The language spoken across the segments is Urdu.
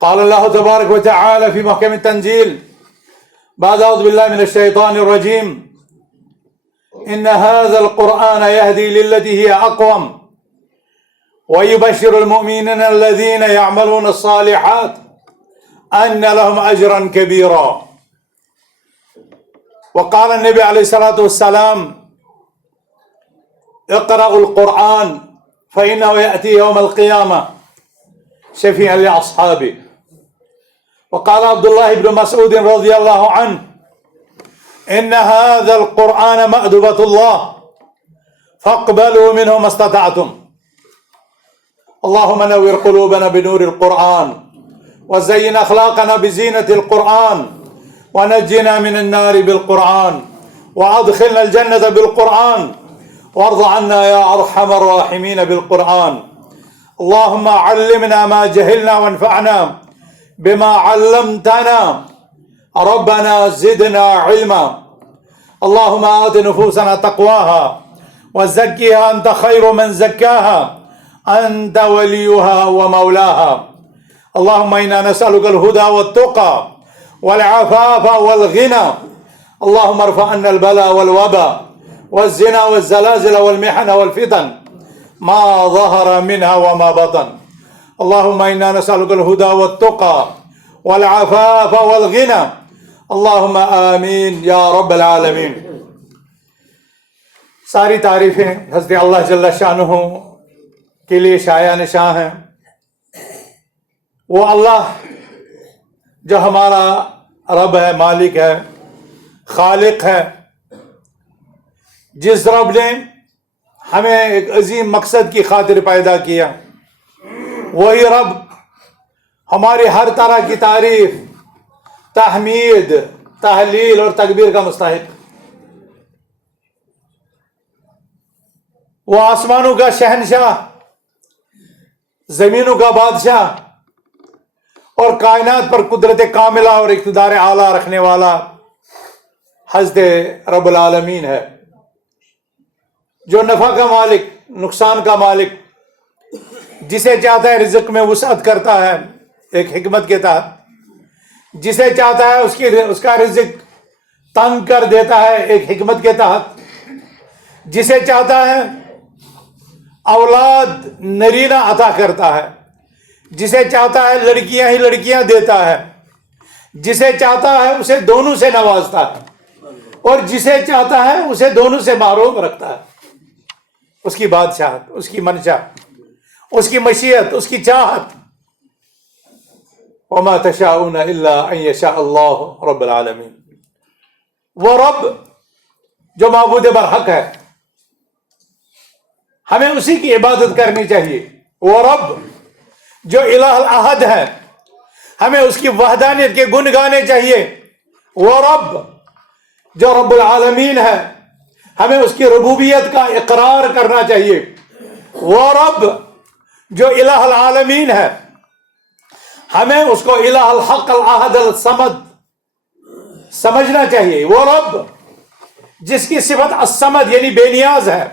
قال الله تبارك وتعالى في محكم التنزيل بعد أعوذ بالله من الشيطان الرجيم إن هذا القرآن يهدي للتي هي أقوم ويبشر المؤمنين الذين يعملون الصالحات أن لهم أجرا كبيرا. وقال النبي عليه الصلاة والسلام اقرأوا القرآن فإنه يأتي يوم القيامة شفيعا لأصحابه. وقال عبد الله بن مسعود رضي الله عنه إن هذا القرآن مأدبة الله فاقبلوا منه ما استطعتم. اللهم نور قلوبنا بنور القرآن وزين أخلاقنا بزينة القرآن ونجنا من النار بالقرآن وأدخلنا الجنة بالقرآن وارض عنا يا أرحم الراحمين بالقرآن. اللهم علمنا ما جهلنا وانفعنا بما علمتنا ربنا زدنا علما. اللهم آت نفوسنا تقواها وزكها أنت خير من زكاها أنت وليها ومولاها. اللهم إنا نسألك الهدى والتقى والعفاف والغنى. اللهم ارفع عنا البلاء والوباء والزنا والزلازل والمحن والفتن ما ظهر منها وما بطن. اللهم إنا نسألك الهدى والتقى والعفاف والغنى. اللهم آمین یا رب العالمین. ساری تعریفیں حضرت اللہ جل شانہ کے لیے شایع نشاں ہیں. وہ اللہ جو ہمارا رب ہے، مالک ہے، خالق ہے، جس رب نے ہمیں ایک عظیم مقصد کی خاطر پیدا کیا. وہی رب ہماری ہر طرح کی تعریف، تحمید، تحلیل اور تکبیر کا مستحق. وہ آسمانوں کا شہنشاہ، زمینوں کا بادشاہ اور کائنات پر قدرت کاملہ اور اقتدار اعلیٰ رکھنے والا حضرت رب العالمین ہے، جو نفع کا مالک، نقصان کا مالک، جسے چاہتا ہے رزق میں وسعت کرتا ہے ایک حکمت کے تحت، جسے چاہتا ہے اس کا رزق تنگ کر دیتا ہے ایک حکمت کے تحت، جسے چاہتا ہے اولاد نرینہ عطا کرتا ہے، جسے چاہتا ہے لڑکیاں ہی لڑکیاں دیتا ہے، جسے چاہتا ہے اسے دونوں سے نوازتا ہے اور جسے چاہتا ہے اسے دونوں سے محروم رکھتا ہے. اس کی بادشاہت، اس کی منشا، اس کی مشیت، اس کی چاہت. وما تشاءون الا ان یشاء اللہ رب العالمین. وہ رب جو معبود برحق ہے، ہمیں اسی کی عبادت کرنی چاہیے. وہ رب جو الہ الاحد ہے، ہمیں اس کی وحدانیت کے گن گانے چاہیے. وہ رب جو رب العالمین ہے، ہمیں اس کی ربوبیت کا اقرار کرنا چاہیے. وہ رب جو الہ العالمین ہے، ہمیں اس کو الہ الحق الاحد الصمد سمجھنا چاہیے. وہ رب جس کی صفت الصمد یعنی بے نیاز ہے،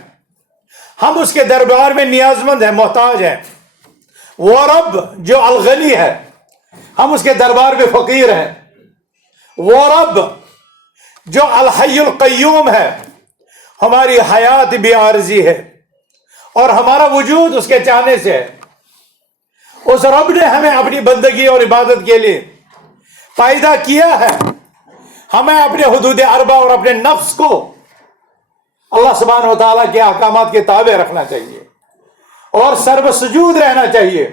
ہم اس کے دربار میں نیاز مند ہیں، محتاج ہیں. وہ رب جو الغنی ہے، ہم اس کے دربار میں فقیر ہیں. وہ رب جو الحی القیوم ہے، ہماری حیات بھی عارضی ہے اور ہمارا وجود اس کے چاہنے سے ہے. اس رب نے ہمیں اپنی بندگی اور عبادت کے لیے پیدا کیا ہے. ہمیں اپنے حدود اربع اور اپنے نفس کو اللہ سبحانہ و تعالیٰ کے احکامات کے تابع رکھنا چاہیے اور سرب سجود رہنا چاہیے.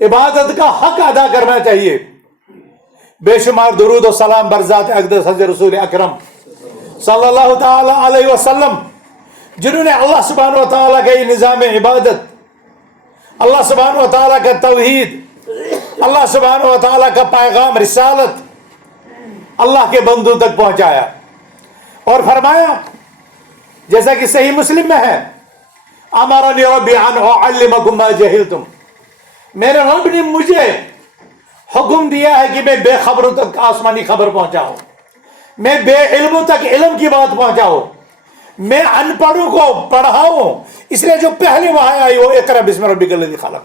عبادت کا حق ادا کرنا چاہیے. بے شمار درود و سلام برذات اقدس حضرت رسول اکرم صلی اللہ تعالی علیہ وسلم، جنہوں نے اللہ سبحانہ و تعالیٰ کا یہ نظام عبادت، اللہ سبحانہ و تعالیٰ کا توحید، اللہ سبحانہ و تعالیٰ کا پیغام رسالت اللہ کے بندوں تک پہنچایا اور فرمایا، جیسا کہ صحیح مسلم میں ہے، امرنی ربی ان اعلمکم ما جہلتم. میرے رب نے مجھے حکم دیا ہے کہ میں بے خبروں تک آسمانی خبر پہنچاؤں، میں بے علموں تک علم کی بات پہنچاؤں، میں ان پڑھوں کو پڑھاؤں. اس لیے جو پہلے وحی آئی وہ اقرأ بسم ربک الذی خلق.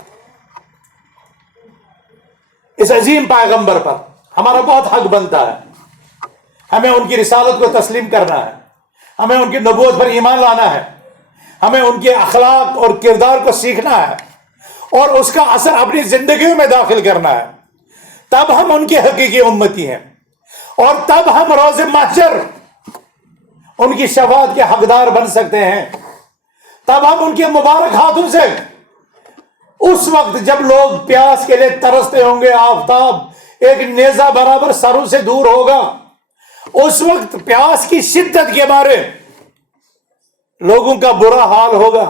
اس عظیم پیغمبر پر ہمارا بہت حق بنتا ہے. ہمیں ان کی رسالت کو تسلیم کرنا ہے, ہمیں ان کی نبوت پر ایمان لانا ہے, ہمیں ان کے اخلاق اور کردار کو سیکھنا ہے اور اس کا اثر اپنی زندگیوں میں داخل کرنا ہے. تب ہم ان کے حقیقی امتی ہیں اور تب ہم روز محشر ان کی شفاعت کے حقدار بن سکتے ہیں. تب ہم ان کے مبارک ہاتھوں سے اس وقت جب لوگ پیاس کے لیے ترستے ہوں گے, آفتاب ایک نیزہ برابر سروں سے دور ہوگا, اس وقت پیاس کی شدت کے بارے لوگوں کا برا حال ہوگا.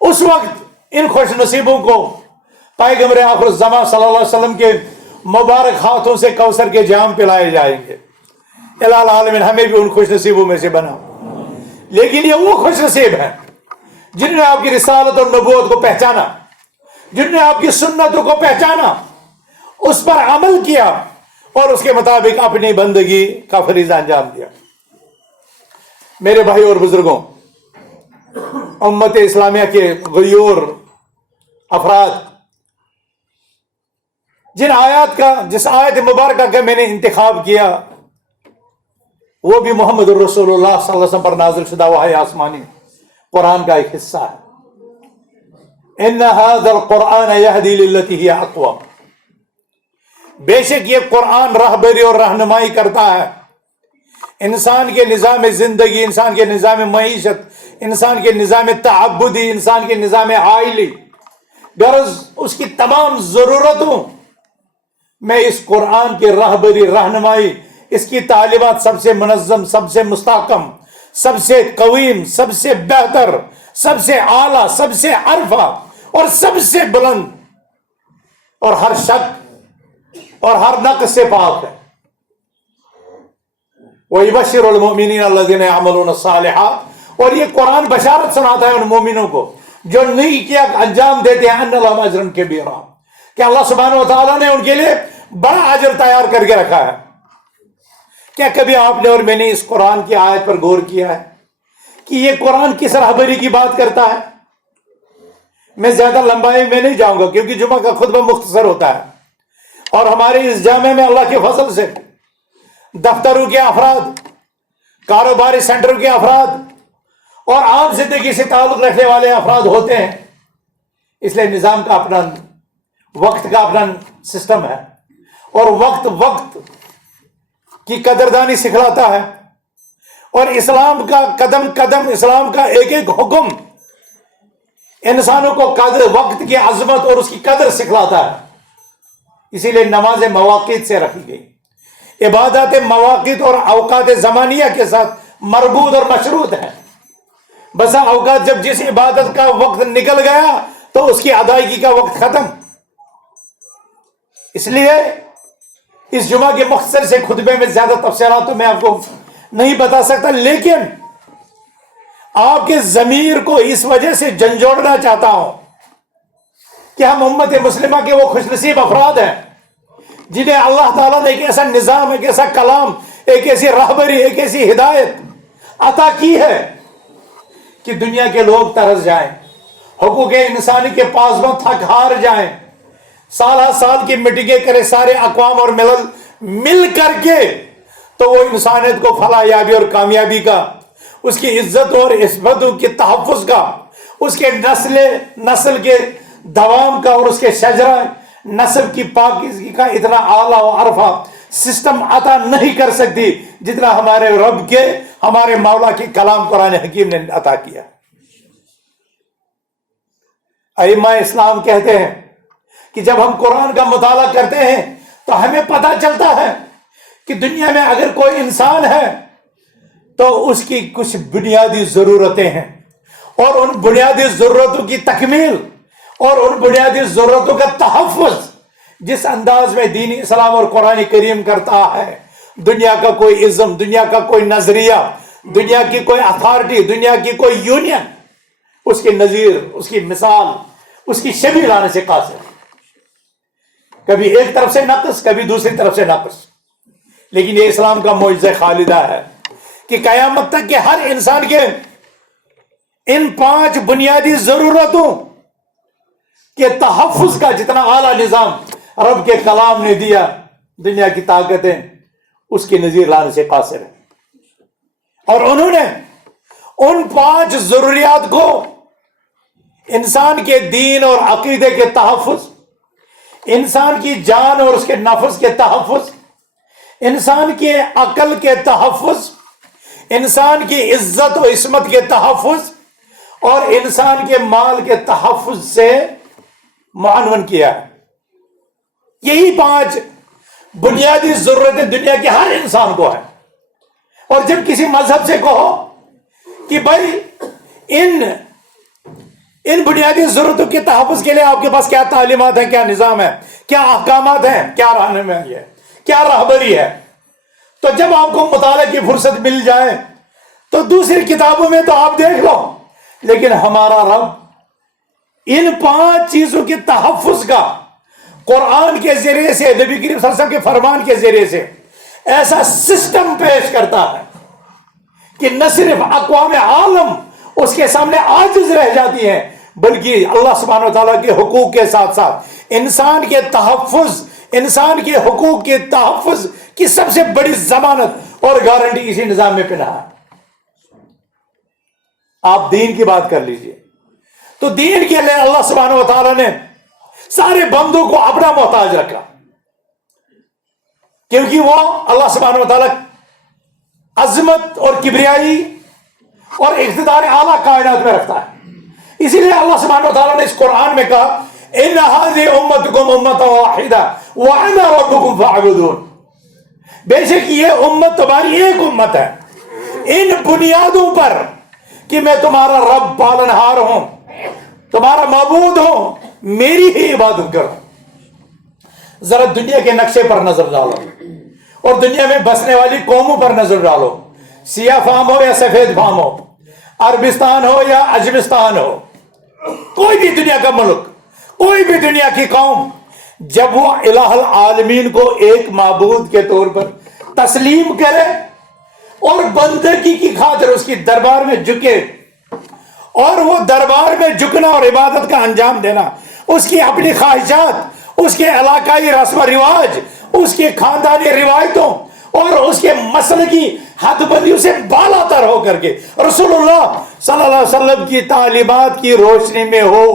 اس وقت ان خوش نصیبوں کو پیغمبر آخر الزمان صلی اللہ علیہ وسلم کے مبارک ہاتھوں سے کوثر کے جام پلائے جائیں گے. الہ العالمین ہمیں بھی ان خوش نصیبوں میں سے بنا. لیکن یہ وہ خوش نصیب ہیں جنہوں نے آپ کی رسالت اور نبوت کو پہچانا, جنہوں نے آپ کی سنتوں کو پہچانا, اس پر عمل کیا اور اس کے مطابق اپنی بندگی کا فریضہ انجام دیا. میرے بھائی اور بزرگوں, امت اسلامیہ کے غیور افراد جس آیت مبارکہ کا میں نے انتخاب کیا وہ بھی محمد الرسول اللہ صلی اللہ علیہ وسلم پر نازل شدہ وحی آسمانی قرآن کا ایک حصہ ہے. ان هذا القرآن يهدي للتي هي اقوم. بے شک یہ قرآن رہبری اور رہنمائی کرتا ہے انسان کے نظام زندگی, انسان کے نظام معیشت, انسان کے نظام تعبدی, انسان کے نظام عائلی, غرض اس کی تمام ضرورتوں میں اس قرآن کی رہبری رہنمائی, اس کی تعلیمات سب سے منظم, سب سے مستحکم, سب سے قویم, سب سے بہتر, سب سے اعلیٰ, سب سے عرفہ اور سب سے بلند اور ہر شک اور ہر نقص سے پاک ہے. وَيُبَشِّرُ الْمُؤْمِنِينَ الَّذِينَ يَعْمَلُونَ الصَّالِحَاتِ, اور یہ قرآن بشارت سناتا ہے ان مومنوں کو جو نہیں کیا انجام دیتے ہیں, أَنَّ لَهُمْ أَجْرًا كَبِيرًا, کہ اللہ سبحانہ و تعالیٰ نے ان کے لیے بڑا اجر تیار کر کے رکھا ہے. کیا کبھی آپ نے اور میں نے اس قرآن کی آیت پر غور کیا ہے کہ یہ قرآن کس رہبری کی بات کرتا ہے؟ میں زیادہ لمبائی میں نہیں جاؤں گا کیونکہ جمعہ کا خطبہ مختصر ہوتا ہے, اور ہمارے اس جامعہ میں اللہ کے فضل سے دفتروں کے افراد, کاروباری سینٹروں کے افراد اور عام زندگی سے تعلق رکھنے والے افراد ہوتے ہیں. اس لیے نظام کا اپنا, وقت کا اپنا سسٹم ہے, اور وقت کی قدردانی سکھلاتا ہے, اور اسلام کا قدم قدم, اسلام کا ایک ایک حکم انسانوں کو وقت کی عظمت اور اس کی قدر سکھلاتا ہے. اسی لیے نماز مواقیت سے رکھی گئی, عبادات مواقیت اور اوقات زمانیہ کے ساتھ مربوط اور مشروط ہیں. بسا اوقات جب جس عبادت کا وقت نکل گیا تو اس کی ادائیگی کا وقت ختم. اس لیے اس جمعہ کے مختصر سے خطبے میں زیادہ تفصیلات تو میں آپ کو نہیں بتا سکتا, لیکن آپ کے ضمیر کو اس وجہ سے جھنجھوڑنا چاہتا ہوں کہ ہم امت مسلمہ کے وہ خوش نصیب افراد ہیں جنہیں اللہ تعالیٰ نے ایک ایسا نظام, ایک ایسا کلام, ایک ایسی رہبری, ایک ایسی ہدایت عطا کی ہے کہ دنیا کے لوگ ترس جائیں, حقوق انسانی کے پاسباں تھک ہار جائیں, سالہ سال کی میٹنگیں کرے سارے اقوام اور ملل مل کر کے, تو وہ انسانیت کو فلاح یابی اور کامیابی کا, اس کی عزت اور عصمتوں کے تحفظ کا, اس کے نسل کے دوام کا اور اس کے شجرہ نسب کی پاکیزگی کا اتنا اعلیٰ و عرفہ سسٹم عطا نہیں کر سکتی جتنا ہمارے رب کے, ہمارے مولا کے کلام قرآن حکیم نے عطا کیا. ائمہ اسلام کہتے ہیں کہ جب ہم قرآن کا مطالعہ کرتے ہیں تو ہمیں پتہ چلتا ہے کہ دنیا میں اگر کوئی انسان ہے تو اس کی کچھ بنیادی ضرورتیں ہیں, اور ان بنیادی ضرورتوں کی تکمیل اور ان بنیادی ضرورتوں کا تحفظ جس انداز میں دین اسلام اور قرآن کریم کرتا ہے, دنیا کا کوئی ازم, دنیا کا کوئی نظریہ, دنیا کی کوئی اتھارٹی, دنیا کی کوئی یونین اس کے نظیر, اس کی مثال, اس کی شبیہ لانے سے قاصر. کبھی ایک طرف سے نقص, کبھی دوسری طرف سے نقص. لیکن یہ اسلام کا معجزہ خالدہ ہے کہ قیامت تک کے ہر انسان کے ان 5 بنیادی ضرورتوں کے تحفظ کا جتنا اعلیٰ نظام رب کے کلام نے دیا، دنیا کی طاقتیں اس کی نظیر لانے سے قاصر ہیں. اور انہوں نے ان 5 ضروریات کو، انسان کے دین اور عقیدے کے تحفظ، انسان کی جان اور اس کے نفس کے تحفظ، انسان کے عقل کے تحفظ، انسان کی عزت و عصمت کے تحفظ اور انسان کے مال کے تحفظ سے معنون کیا ہے. یہی 5 بنیادی ضرورتیں دنیا کے ہر انسان کو ہیں. اور جب کسی مذہب سے کہو کہ بھائی ان بنیادی ضرورتوں کے تحفظ کے لیے آپ کے پاس کیا تعلیمات ہیں، کیا نظام ہے، کیا احکامات ہیں، کیا رہنمائی ہے، کیا رہبری ہے، تو جب آپ کو مطالعے کی فرصت مل جائے تو دوسری کتابوں میں تو آپ دیکھ لو. لیکن ہمارا رب ان 5 چیزوں کے تحفظ کا قرآن کے ذریعے سے، نبی کریم صلی اللہ علیہ وسلم کے فرمان کے ذریعے سے ایسا سسٹم پیش کرتا ہے کہ نہ صرف اقوام عالم اس کے سامنے عاجز رہ جاتی ہیں، بلکہ اللہ سبحانہ و تعالیٰ کے حقوق کے ساتھ ساتھ انسان کے تحفظ، انسان کے حقوق کے تحفظ کی سب سے بڑی ضمانت اور گارنٹی اسی نظام میں پنہا ہے. آپ دین کی بات کر لیجئے تو دین کے لیے اللہ سبحانہ و تعالیٰ نے سارے بندوں کو اپنا محتاج رکھا، کیونکہ وہ اللہ سبحانہ و تعالیٰ عظمت اور کبریائی اور اقتدار اعلیٰ کائنات میں رکھتا ہے. اسی لیے اللہ سبحانہ و تعالیٰ نے اس قرآن میں کہا ان هذه امتکم امۃ واحدہ وانا ربکم فاعبدون، بے شک یہ امت تمہاری ایک امت ہے ان بنیادوں پر کہ میں تمہارا رب پالنہار ہوں، تمہارا معبود ہوں، میری ہی عبادت کرو. ذرا دنیا کے نقشے پر نظر ڈالو اور دنیا میں بسنے والی قوموں پر نظر ڈالو، سیاہ فام ہو یا سفید فام ہو، عربستان ہو یا عجمستان ہو، کوئی بھی دنیا کا ملک، کوئی بھی دنیا کی قوم، جب وہ الہ العالمین کو ایک معبود کے طور پر تسلیم کرے اور بندگی کی خاطر اس کی دربار میں جھکے، اور وہ دربار میں جھکنا اور عبادت کا انجام دینا اس کی اپنی خواہشات، اس کے علاقائی رسم و رواج، اس کے خاندانی روایتوں اور اس کے مسلکی حد بندیوں سے بالا تر ہو کر کے رسول اللہ صلی اللہ علیہ وسلم کی تعلیمات کی روشنی میں ہو،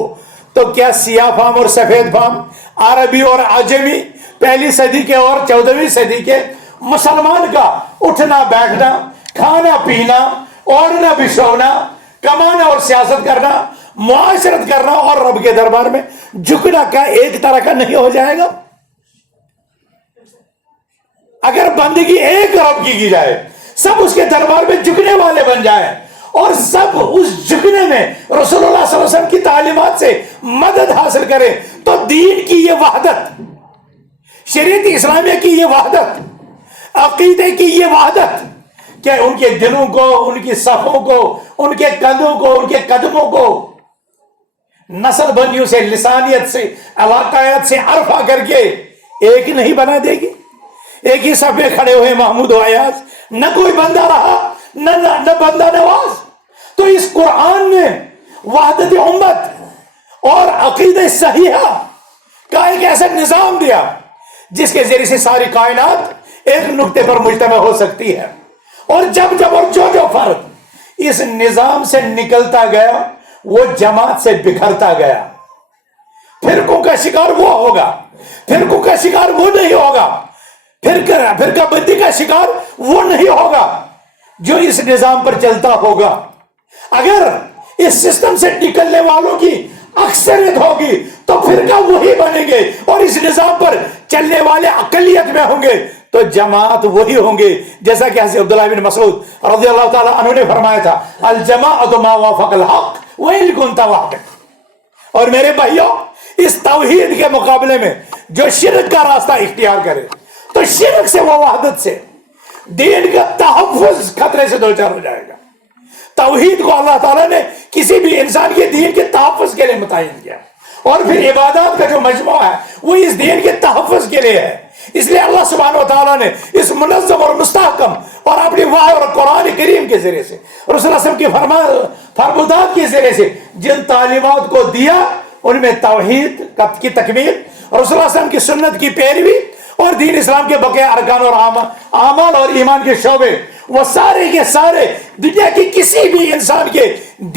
تو کیا سیاہ فام اور سفید فام، عربی اور عجمی، 1 صدی کے اور 14ویں صدی کے مسلمان کا اٹھنا بیٹھنا، کھانا پینا، اوڑھنا بچھونا، کمانا اور سیاست کرنا، معاشرت کرنا اور رب کے دربار میں جھکنا کا ایک طرح کا نہیں ہو جائے گا؟ اگر بندگی ایک رب کی جائے، سب اس کے دربار میں جھکنے والے بن جائیں اور سب اس جھکنے میں رسول اللہ صلی اللہ علیہ وسلم کی تعلیمات سے مدد حاصل کریں، تو دین کی یہ وحدت، شریعت اسلامیہ کی یہ وحدت، عقیدے کی یہ وحدت کہ ان کے دلوں کو، ان کی صفوں کو، ان کے کندھوں کو، ان کے قدموں کو نسل بندیوں سے، لسانیت سے، علاقائیت سے عرفہ کر کے ایک نہیں بنا دے گی؟ ایک ہی صف میں کھڑے ہوئے محمود و ایاز، نہ کوئی بندہ رہا نہ بندہ نواز. تو اس قرآن نے وحدت امت اور عقیدہ صحیحہ کا ایک ایسا نظام دیا جس کے ذریعے سے ساری کائنات ایک نقطے پر مجتمع ہو سکتی ہے. اور جب اور جو فرد اس نظام سے نکلتا گیا وہ جماعت سے بکھرتا گیا. فرقوں کا شکار وہ ہوگا، فرقوں کا شکار وہ نہیں ہوگا، فرقہ بندی کا شکار وہ نہیں ہوگا جو اس نظام پر چلتا ہوگا. اگر اس سسٹم سے نکلنے والوں کی اکثریت ہوگی تو فرقہ وہی بنیں گے، اور اس نظام پر چلنے والے اقلیت میں ہوں گے تو جماعت وہی ہوں گے. جیسا کہ حضرت عبداللہ بن مسعود رضی اللہ تعالیٰ عنہ نے فرمایا تھا، الجماعت ما وافق الحق وإن كنت وحدك. اور میرے بھائیوں، اس توحید کے مقابلے میں جو شرک کا راستہ اختیار کرے تو شرک سے، وہ وحدت سے، دین کا تحفظ خطرے سے دوچار ہو جائے گا. توحید کو اللہ تعالیٰ نے کسی بھی انسان کے دین کے تحفظ کے لیے متعین کیا، اور پھر عبادات کا جو مجموعہ ہے وہ اس دین کے تحفظ کے لیے ہے. اس لیے اللہ سبحانہ و تعالیٰ نے اس منظم اور مستحکم اور اپنی وحی اور قرآن کریم کے ذریعے سے، رسول اللہ صلی اللہ علیہ وسلم کی فرمودات کے ذریعے سے جن تعلیمات کو دیا، ان میں توحید کی تکمیل، رسول اللہ صلی اللہ علیہ وسلم کی سنت کی پیروی اور دین اسلام کے بقیہ ارکان اور اعمال اور ایمان کے شعبے، وہ سارے کے سارے دنیا کی کسی بھی انسان کے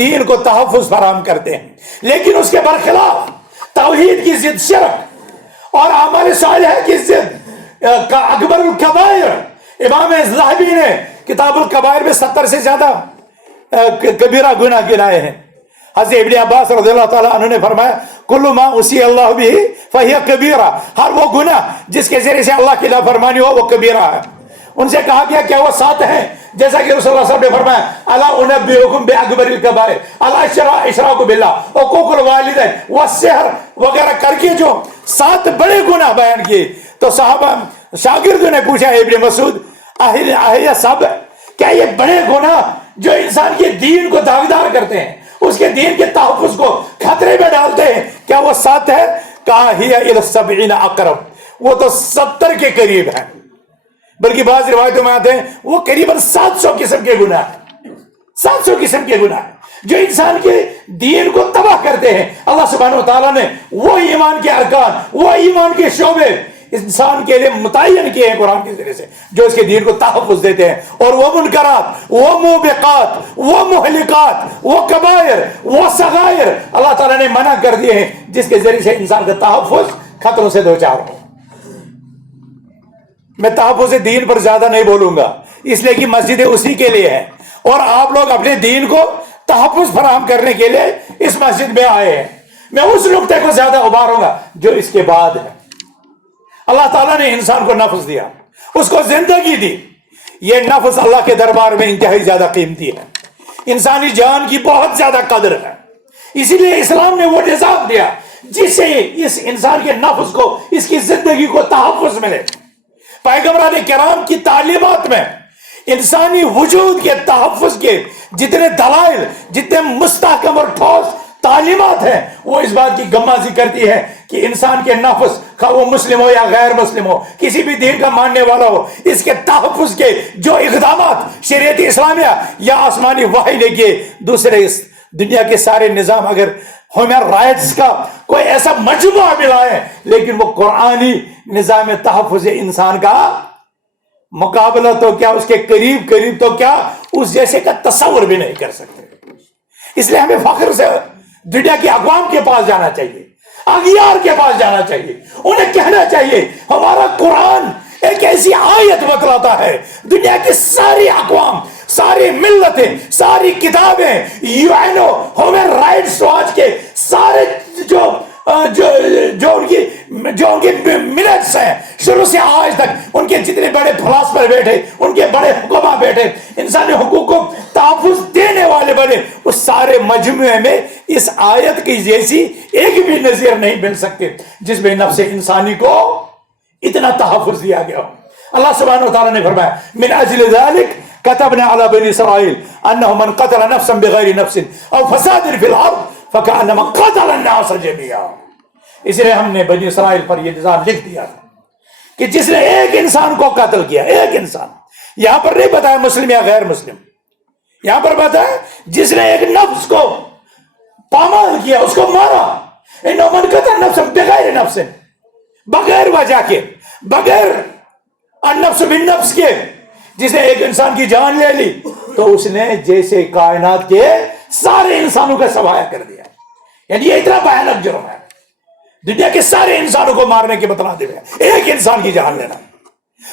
دین کو تحفظ فراہم کرتے ہیں، لیکن اس کے برخلاف توحید کی ضد شرک اور اعمال صالحہ کی ضد اکبر الکبائر، امام ذہبی نے کتاب الکبائر میں 70 سے زیادہ کبیرہ گناہ گنائے ہیں۔ حضرت ابن عباس رضی اللہ تعالیٰ عنہ نے فرمایا کل ما اسی اللہ بھی فہی کبیرہ، ہر وہ گناہ جس کے ذریعے سے اللہ کی نافرمانی ہو وہ کبیرہ ہے۔ ان سے کہا گیا کیا وہ 7 ہیں؟ جیسا کہ رسول اللہ صلی اللہ علیہ وسلم نے فرمایا الا انبئکم باکبر الکبائر الاشراک باللہ عقوق الوالدین والسحر وغیرہ کر کے جو 7 بڑے گناہ بیان کیے، تو صحابہ شاگردوں نے پوچھا ابن مسعود یہ سب کیا یہ بڑے گناہ جو انسان کے دین کو داغدار کرتے ہیں، اس کے دین کے تحفظ کو خطرے میں ڈالتے ہیں، کیا وہ 7 ہے؟ کہا ہی الی 70 اقرب، وہ تو 70 کے قریب ہے، بلکہ بعض روایتوں میں آتے ہیں وہ قریباً 700 قسم کے گناہ ہیں، 700 قسم کے گناہ ہیں جو انسان کے دین کو تباہ کرتے ہیں۔ اللہ سبحانہ وتعالیٰ نے وہ ایمان کے ارکان، وہ ایمان کے شعبے انسان کے لیے متعین کیے ہیں قرآن کے ذریعے سے، جو اس کے دین کو تحفظ دیتے ہیں، اور وہ منکرات، وہ موبقات، وہ مہلکات، وہ کبائر، وہ صغائر اللہ تعالیٰ نے منع کر دیے ہیں جس کے ذریعے سے انسان کا تحفظ خطروں سے دوچار ہو۔ میں تحفظ دین پر زیادہ نہیں بولوں گا، اس لیے کہ مسجدیں اسی کے لیے ہیں، اور آپ لوگ اپنے دین کو تحفظ فراہم کرنے کے لیے اس مسجد میں آئے ہیں۔ میں اس نقطے کو زیادہ ابھاروں گا جو اس کے بعد ہے۔ اللہ تعالیٰ نے انسان کو نفس دیا، اس کو زندگی دی، یہ نفس اللہ کے دربار میں انتہائی زیادہ قیمتی ہے، انسانی جان کی بہت زیادہ قدر ہے، اسی لیے اسلام نے وہ نظام دیا جس سے اس انسان کے نفس کو، اس کی زندگی کو تحفظ ملے۔ پیغمبران کرام کی تعلیمات میں انسانی وجود کے تحفظ کے جتنے دلائل، جتنے مستحکم اور ٹھوس تعلیمات ہیں، وہ اس بات کی غمازی کرتی ہے کہ انسان کے نفس، خواہ وہ مسلم ہو یا غیر مسلم ہو، کسی بھی دین کا ماننے والا ہو، اس کے تحفظ کے جو اقدامات شریعت اسلامیہ یا آسمانی وحی نے کیے، دوسرے اس دنیا کے سارے نظام اگر ہیومن رائٹس کا کوئی ایسا مجموعہ ملائے، لیکن وہ قرآنی نظام تحفظ انسان کا مقابلہ تو کیا، اس کے قریب تو کیا، اس جیسے کا تصور بھی نہیں کر سکتے۔ اس لیے ہمیں فخر سے دنیا کے اقوام کے پاس جانا چاہیے، اغیار کے پاس جانا چاہیے، انہیں کہنا چاہیے ہمارا قرآن ایک ایسی آیت بتلاتا ہے، دنیا کی ساری اقوام، ساری ملتیں، ساری کتابیں، یونو، ہیومن رائٹس واچ کے سارے جو ان کی منٹس ہیں شروع سے آج تک، ان کے جتنے بڑے فلاسفر بیٹھے، ان کے بڑے حکماء بیٹھے، انسانی حقوق کو تحفظ دینے والے بنے، اس سارے مجموعے میں اس آیت کی جیسی ایک بھی نظیر نہیں مل سکتے جس میں نفس انسانی کو اتنا تحفظ دیا گیا ہو۔ اللہ سبحانہ وتعالیٰ نے فرمایا من اجل ذلك كتبنا على بني اسرائيل انه من قتل نفسا بغير نفس او فساد في الارض فكأنما قتل الناس جميعا۔ اس لیے ہم نے بنی اسرائیل پر یہ نظام لکھ دیا تھا کہ جس نے ایک انسان کو قتل کیا، ایک انسان، یہاں پر نہیں بتایا مسلم یا غیر مسلم، یہاں پر بتایا جس نے ایک نفس کو پامال کیا، اس کو مارا، انه من قتل نفسا بغیر نفس، بغیر وجہ کے، بغیر النفس بالنفس کے، جس نے ایک انسان کی جان لے لی تو اس نے جیسے کائنات کے سارے انسانوں کا سوایہ کر دیا۔ یعنی یہ اتنا بھیانک جرم ہے، دنیا کے سارے انسانوں کو مارنے کے مترادف ہے ایک انسان کی جان لینا۔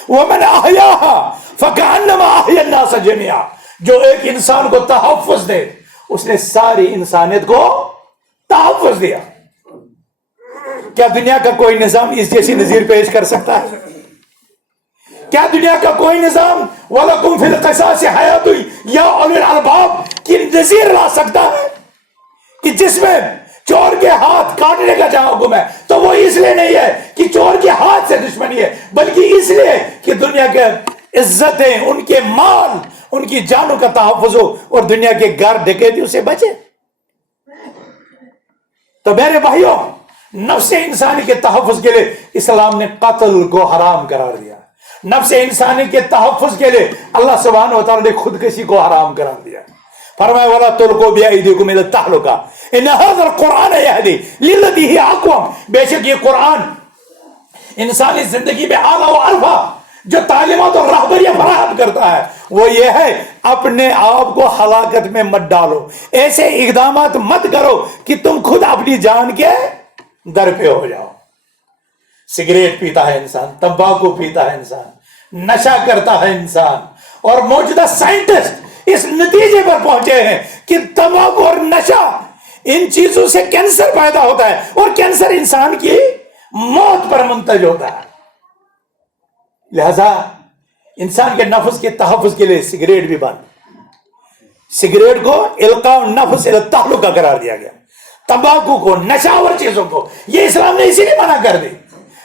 وَمَنْ أَحْيَاهَا فَكَأَنَّمَا أَحْيَا النَّاسَ جَمِيعًا، جو ایک انسان کو تحفظ دے اس نے ساری انسانیت کو تحفظ دیا۔ کیا دنیا کا کوئی نظام اس جیسی نظیر پیش کر سکتا ہے؟ کیا دنیا کا کوئی نظام وَلَكُمْ فِي الْقِصَاصِ حَيَاتٌ یا اُولِي الْأَلْبَابِ کی نظیر لا سکتا ہے کہ جس میں چور کے ہاتھ کاٹنے کا جہاں حکم ہے تو وہ اس لیے نہیں ہے کہ چور کے ہاتھ سے دشمنی ہے، بلکہ اس لیے کہ دنیا کے عزتیں، ان کے مال، ان کی جانوں کا تحفظ ہو اور دنیا کے گھر ڈکیتیوں سے بچے۔ تو میرے بھائیوں، نفس انسانی کے تحفظ کے لیے اسلام نے قتل کو حرام قرار دیا، نفس انسانی کے تحفظ کے لیے اللہ سبحانہ وتعالی نے خودکشی کو حرام قرار دیا۔ فرمایا وَلَا تُلْقُوا بِأَيْدِيكُمْ إِلَى التَّهْلُكَةِ إِنَّ هَذَا الْقُرْآنَ يَهْدِي لِلَّتِي هِيَ أَقْوَمُ، بے شک یہ قرآن انسانی زندگی میں اعلیٰ و عرفہ جو تعلیمات اور رہبریاں فراہم کرتا ہے وہ یہ ہے، اپنے آپ کو ہلاکت میں مت ڈالو، ایسے اقدامات مت کرو کہ تم خود اپنی جان کے در پہ ہو جاؤ۔ سگریٹ پیتا ہے انسان، تمباکو پیتا ہے انسان، نشہ کرتا ہے انسان، اور موجودہ سائنٹسٹ اس نتیجے پر پہنچے ہیں کہ تمباکو اور نشہ، ان چیزوں سے کینسر پیدا ہوتا ہے، اور کینسر انسان کی موت پر منتج ہوتا ہے۔ لہذا انسان کے نفس کے تحفظ کے لیے سگریٹ بھی بند، سگریٹ کو القاء النفس الی التہلکہ قرار دیا گیا، تمباکو کو، نشاور چیزوں کو، یہ اسلام نے اسی لیے منع کر دی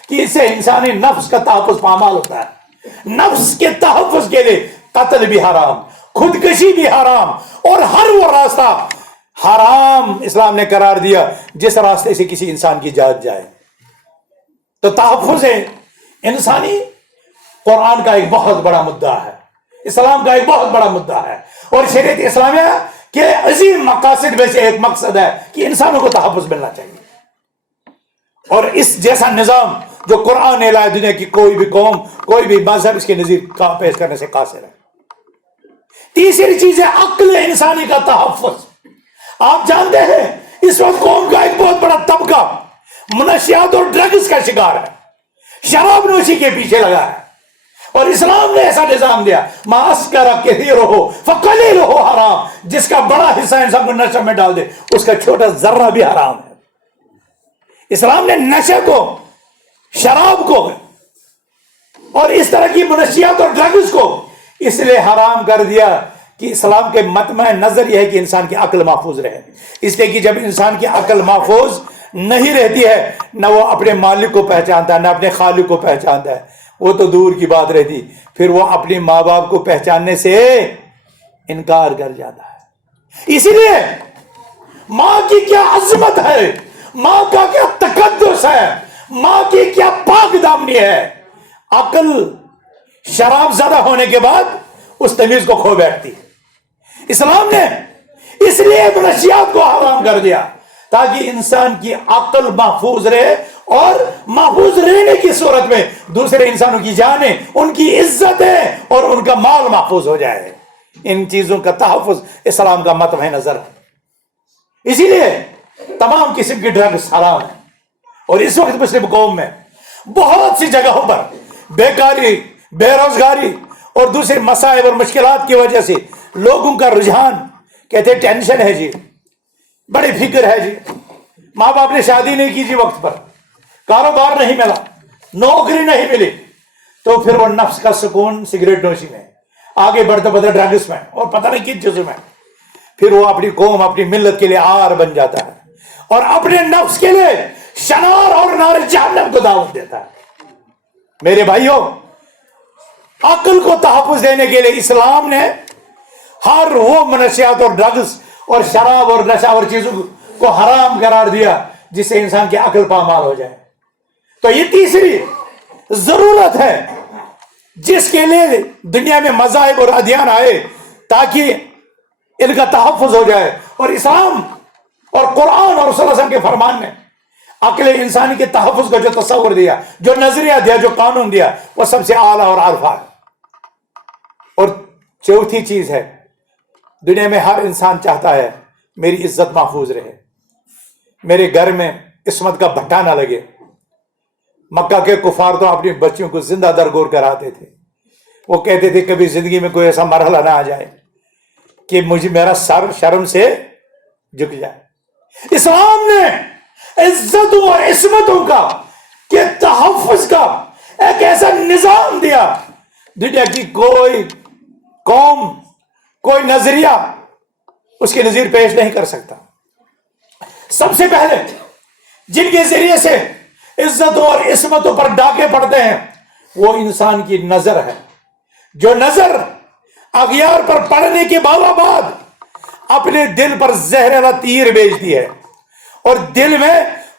کہ اس سے انسانی نفس کا تحفظ پامال ہوتا ہے۔ نفس کے تحفظ کے لیے قتل بھی حرام، خودکشی بھی حرام، اور ہر وہ راستہ حرام اسلام نے قرار دیا جس راستے سے کسی انسان کی جان جائے۔ تو تحفظ انسانی قرآن کا ایک بہت بڑا مدعا ہے، اسلام کا ایک بہت بڑا مدعا ہے، اور شریعت اسلامیہ کے عظیم مقاصد میں سے ایک مقصد ہے کہ انسانوں کو تحفظ ملنا چاہیے، اور اس جیسا نظام جو قرآن نے لایا، دنیا کی کوئی بھی قوم، کوئی بھی مذہب اس کے نظیر کا پیش کرنے سے قاصر ہے۔ تیسری چیز ہے عقل انسانی کا تحفظ۔ آپ جانتے ہیں اس وقت قوم کا ایک بہت بڑا طبقہ منشیات اور ڈرگز کا شکار ہے، شراب نوشی کے پیچھے لگا ہے، اور اسلام نے ایسا نظام دیا، ما اسکر کثیرہ فقلیلہ حرام، جس کا بڑا حصہ انسان کو نشے میں ڈال دے اس کا چھوٹا ذرہ بھی حرام ہے۔ اسلام نے نشے کو، شراب کو، اور اس طرح کی منشیات اور ڈرگز کو اس لیے حرام کر دیا کہ اسلام کے مطمع نظر یہ ہے کہ انسان کی عقل محفوظ رہے، اس لیے کہ جب انسان کی عقل محفوظ نہیں رہتی ہے، نہ وہ اپنے مالک کو پہچانتا ہے، نہ اپنے خالق کو پہچانتا ہے، وہ تو دور کی بات رہتی، پھر وہ اپنے ماں باپ کو پہچاننے سے انکار کر جاتا ہے۔ اسی لیے ماں کی کیا عظمت ہے، ماں کا کیا تقدس ہے، ماں کی کیا پاک دامنی ہے، عقل شراب زدہ ہونے کے بعد اس تمیز کو کھو بیٹھتی ہے۔ اسلام نے اس لیے منشیات کو حرام کر دیا تاکہ انسان کی عقل محفوظ رہے، اور محفوظ رہنے کی صورت میں دوسرے انسانوں کی جانیں، ان کی عزتیں اور ان کا مال محفوظ ہو جائے۔ ان چیزوں کا تحفظ اسلام کا مطمع نظر ہے۔ اسی لیے تمام قسم کی ڈرگز حرام ہے، اور اس وقت مسلم قوم میں بہت سی جگہوں پر بیکاری، بے روزگاری اور دوسرے مسائل اور مشکلات کی وجہ سے لوگوں کا رجحان، کہتے ہیں ٹینشن ہے جی، بڑی فکر ہے جی، ماں باپ نے شادی نہیں کی جی وقت پر، کاروبار نہیں ملا، نوکری نہیں ملی، تو پھر وہ نفس کا سکون سگریٹ نوشی میں، آگے بڑھتے بڑھتے ڈرگس میں، اور پتہ نہیں کن چیزوں میں، پھر وہ اپنی قوم، اپنی ملت کے لیے آر بن جاتا ہے، اور اپنے نفس کے لیے شنار اور نار جہنم کو دعوت دیتا ہے۔ میرے بھائیوں، عقل کو تحفظ دینے کے لیے اسلام نے ہر وہ منشیات اور ڈرگز اور شراب اور نشاور چیزوں کو حرام قرار دیا جس سے انسان کی عقل پامال ہو جائے۔ تو یہ تیسری ضرورت ہے جس کے لیے دنیا میں مذاہب اور ادیان آئے تاکہ ان کا تحفظ ہو جائے، اور اسلام اور قرآن اور صلی اللہ علیہ وسلم کے فرمان نے عقل انسانی کے تحفظ کو جو تصور دیا، جو نظریہ دیا، جو قانون دیا، وہ سب سے اعلیٰ اور عرفہ ہے۔ اور چوتھی چیز ہے، دنیا میں ہر انسان چاہتا ہے میری عزت محفوظ رہے، میرے گھر میں عصمت کا بھٹا نہ لگے۔ مکہ کے کفار تو اپنی بچیوں کو زندہ درگور کراتے تھے، وہ کہتے تھے کبھی زندگی میں کوئی ایسا مرحلہ نہ آ جائے کہ مجھے میرا سر شرم سے جھک جائے۔ اسلام نے عزتوں اور عصمتوں کا کہ تحفظ کا ایک ایسا نظام دیا، دنیا کی کوئی قوم، کوئی نظریہ اس کے نظیر پیش نہیں کر سکتا۔ سب سے پہلے جن کے ذریعے سے عزتوں اور عصمتوں پر ڈاکے پڑتے ہیں وہ انسان کی نظر ہے، جو نظر اغیار پر پڑنے کے بعد اپنے دل پر زہریلا تیر بھیجتی ہے، اور دل میں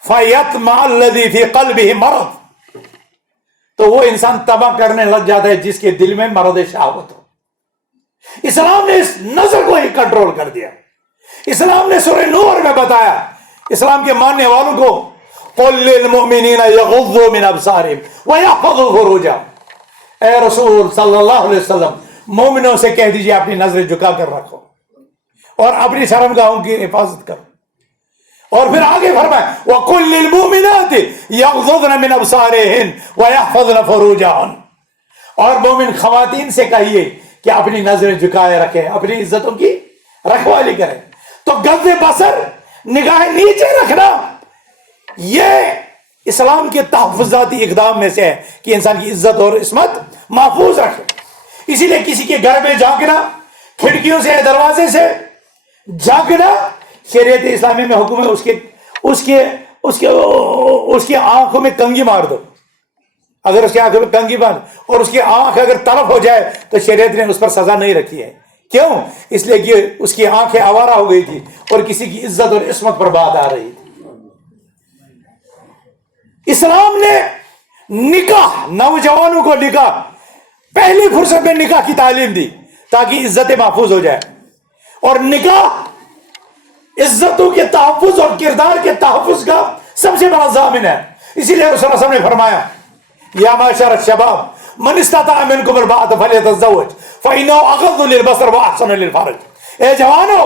فَيَطْمَعَ الَّذِي فِي قَلْبِهِ مَرَضٌ، تو وہ انسان تباہ کرنے لگ جاتا ہے جس کے دل میں مرض شہوت ہو۔ اسلام نے اس نظر کو ہی کنٹرول کر دیا۔ اسلام نے سورہ نور میں بتایا اسلام کے ماننے والوں کو قل للمؤمنین یغضوا من ابصارہم ویحفظوا فروجہم، اے رسول صلی اللہ علیہ وسلم مومنوں سے کہہ دیجئے اپنی نظریں جھکا کر رکھو اور اپنی شرمگاہوں کی حفاظت کرو. اور پھر آگے فرمائے وَقُلْ لِلْمُؤْمِنَاتِ يَغْضُضْنَ مِنْ أَبْصَارِهِنَّ وَيَحْفَظْنَ فُرُوجَهُنَّ، اور مومن خواتین سے کہیے کہ اپنی نظریں جھکائے رکھیں، اپنی عزتوں کی رکھوالی کریں. تو غض بصر، نگاہیں نیچے رکھنا، یہ اسلام کے تحفظاتی اقدام میں سے ہے کہ انسان کی عزت اور عصمت محفوظ رکھے. اسی لیے کسی کے گھر میں جھانکنا، کھڑکیوں سے دروازے سے جھانکنا، شریعت اسلامی میں حکم ہے اس کی آنکھوں میں کنگھی مار دو. اگر اس کی آنکھوں میں کنگھی مار اور اس کی آنکھ اگر طرف ہو جائے تو شریعت نے اس پر سزا نہیں رکھی ہے. کیوں؟ اس لیے کہ اس کی آنکھیں آوارہ ہو گئی تھی اور کسی کی عزت اور عصمت پر بات آ رہی تھی. اسلام نے نکاح، نوجوانوں کو نکاح، پہلی فرصت میں نکاح کی تعلیم دی تاکہ عزتیں محفوظ ہو جائے. اور نکاح عزتوں کے تحفظ اور کردار کے تحفظ کا سب سے بڑا ضامن ہے. اسی لیے رسول اللہ صلی اللہ علیہ وسلم نے فرمایا یا معشر الشباب من استطاع منکم الباءۃ فلیتزوج فإنه اغض للبصر واحسن للفرج. اے جوانو،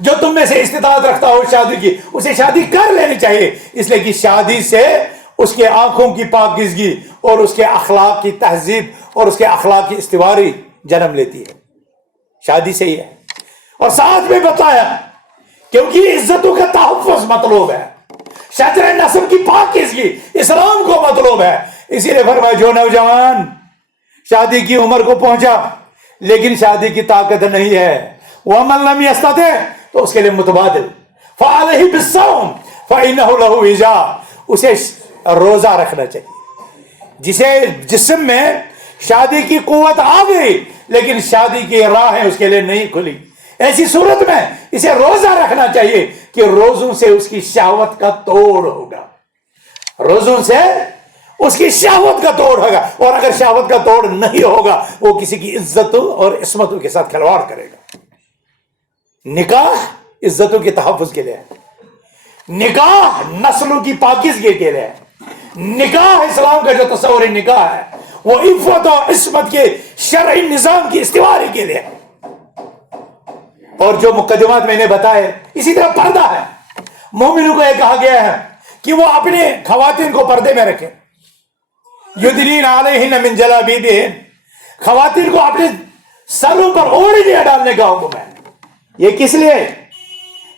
جو تم میں سے استطاعت رکھتا ہو شادی کی، اسے شادی کر لینی چاہیے، اس لیے کہ شادی سے اس کے آنکھوں کی پاکیزگی اور اس کے اخلاق کی تہذیب اور اس کے اخلاق کی استواری جنم لیتی ہے. شادی سے ہی ہے. اور ساتھ میں بتایا کیونکہ عزتوں کا تحفظ مطلوب ہے، شجر نسب کی پاکیزگی اسلام کو مطلوب ہے. اسی لیے فرمایا جو نوجوان شادی کی عمر کو پہنچا لیکن شادی کی طاقت نہیں ہے، وَمَن لَمْ يَسْتَطِعْ، تو اس کے لیے متبادل فَعَلَيْهِ بِالصَّوْمِ فَإِنَّهُ لَهُ وِجَاء، اسے روزہ رکھنا چاہیے. جسے جسم میں شادی کی قوت آ گئی لیکن شادی کی راہیں اس کے لیے نہیں کھلی، ایسی صورت میں اسے روزہ رکھنا چاہیے کہ روزوں سے اس کی شہوت کا توڑ ہوگا. روزوں سے اس کی شہوت کا توڑ ہوگا، اور اگر شہوت کا توڑ نہیں ہوگا وہ کسی کی عزتوں اور عصمتوں کے ساتھ کھلواڑ کرے گا. نکاح عزتوں کے تحفظ کے لیے ہے، نکاح نسلوں کی پاکیزگی کے لیے ہے. نکاح اسلام کا جو تصور نکاح ہے وہ عفت اور عصمت کے شرعی نظام کی استواری کے لیے ہے. اور جو مقدمات میں نے بتائے، اسی طرح پردہ ہے. مومنوں کو یہ کہا گیا ہے کہ وہ اپنے خواتین کو پردے میں رکھیں. یدنین علیہن من جلابیبہن، خواتین کو اپنے سروں پر اوڑھنیاں ڈالنے کا حکم ہے. یہ کس لیے؟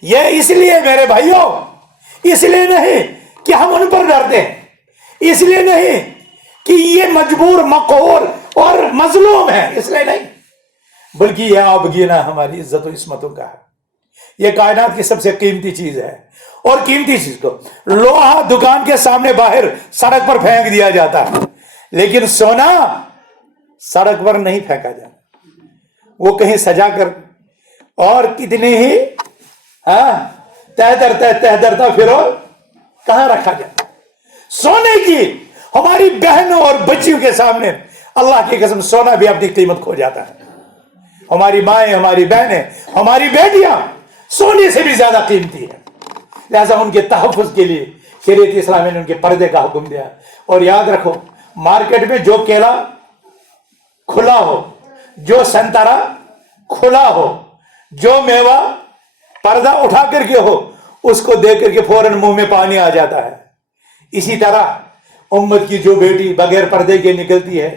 یہ اس لیے میرے بھائیوں، اس لیے نہیں کہ ہم ان پر ڈرتے ہیں، اس لیے نہیں کہ یہ مجبور مقہور اور مظلوم ہے، اس لیے نہیں، بلکہ یہ آبگینہ ہماری عزت و عصمتوں کا ہے. یہ کائنات کی سب سے قیمتی چیز ہے، اور قیمتی چیز کو لوہا دکان کے سامنے باہر سڑک پر پھینک دیا جاتا ہے، لیکن سونا سڑک پر نہیں پھینکا جاتا، وہ کہیں سجا کر اور کتنی ہی تہ درتا پھرو کہاں رکھا جاتا. سونے کی ہماری بہنوں اور بچیوں کے سامنے اللہ کی قسم سونا بھی اپنی قیمت کھو جاتا ہے. ہماری مائیں، ہماری بہنیں، ہماری بیٹیاں سونے سے بھی زیادہ قیمتی ہے. لہذا ان کے تحفظ کے لیے شریعت اسلامی نے ان کے پردے کا حکم دیا. اور یاد رکھو، مارکیٹ میں جو کیلا کھلا ہو، جو سنترا کھلا ہو، جو میوہ پردہ اٹھا کر کے ہو، اس کو دیکھ کر کے فوراً منہ میں پانی آ جاتا ہے. اسی طرح امت کی جو بیٹی بغیر پردے کے نکلتی ہے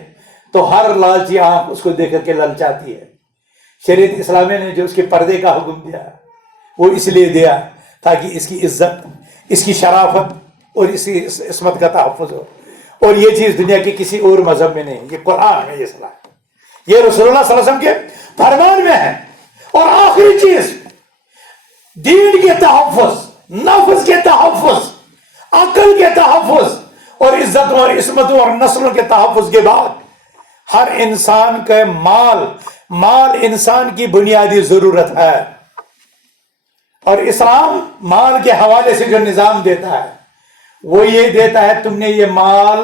تو ہر لالچی آنکھ اس کو دیکھ کر کے للچاتی ہے. شریعت اسلامی نے جو اس کے پردے کا حکم دیا وہ اس لیے دیا تاکہ اس کی عزت، اس کی شرافت اور اس کی عصمت کا تحفظ ہو. اور یہ چیز دنیا کے کسی اور مذہب میں نہیں، یہ قرآن میں یہ صلاح ہے، یہ رسول اللہ صلی اللہ علیہ وسلم کے فرمان میں ہے. اور آخری چیز دین کے تحفظ، نفس کے تحفظ، عقل کے تحفظ اور عزتوں اور عصمتوں اور نسلوں کے تحفظ کے بعد ہر انسان کا مال انسان کی بنیادی ضرورت ہے. اور اسلام مال کے حوالے سے جو نظام دیتا ہے وہ یہ دیتا ہے تم نے یہ مال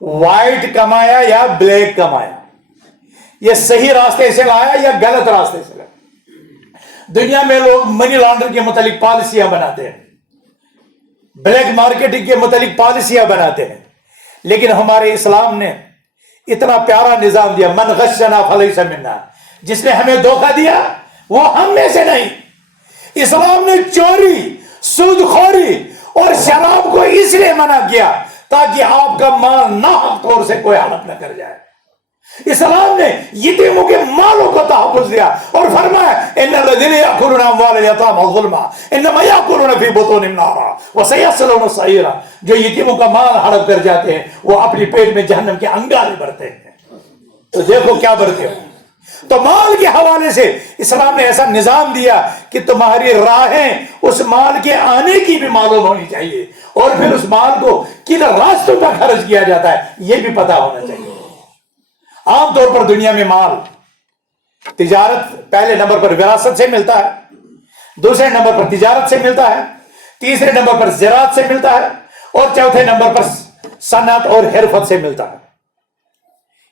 وائٹ کمایا یا بلیک کمایا، یہ صحیح راستے سے لایا یا غلط راستے سے لایا. دنیا میں لوگ منی لانڈر کے متعلق پالیسیاں بناتے ہیں. بلیک مارکیٹنگ کے متعلق پالیسیاں بناتے ہیں، لیکن ہمارے اسلام نے اتنا پیارا نظام دیا، من غشنا فلیس منا، جس نے ہمیں دھوکہ دیا وہ ہم میں سے نہیں۔ اسلام نے چوری، سود خوری اور شراب کو اس لیے منع کیا تاکہ آپ کا مال ناحق طور سے کوئی ہڑپ نہ کر جائے۔ اسلام نے یتیموں کے مالوں کو تحفظ دیا اور فرمایا ان الذين ياكلون اموال اليتامى ظلما انما ياكلون في بطونهم نارا وسيصلون سعيرا، جو یتیموں کا مال ہڑپ کر جاتے ہیں وہ اپنی پیٹ میں جہنم کے انگارے بھرتے ہیں۔ تو دیکھو کیا بھرتے ہو۔ تو مال کے حوالے سے اسلام نے ایسا نظام دیا کہ تمہاری راہیں اس مال کے آنے کی بھی معلوم ہونی چاہیے، اور پھر اس مال کو کن راستوں پر خرچ کیا جاتا ہے یہ بھی پتا ہونا چاہیے۔ عام طور پر دنیا میں مال تجارت پہلے نمبر پر وراثت سے ملتا ہے، دوسرے نمبر پر تجارت سے ملتا ہے، تیسرے نمبر پر زراعت سے ملتا ہے، اور چوتھے نمبر پر صنعت اور حرفت سے ملتا ہے۔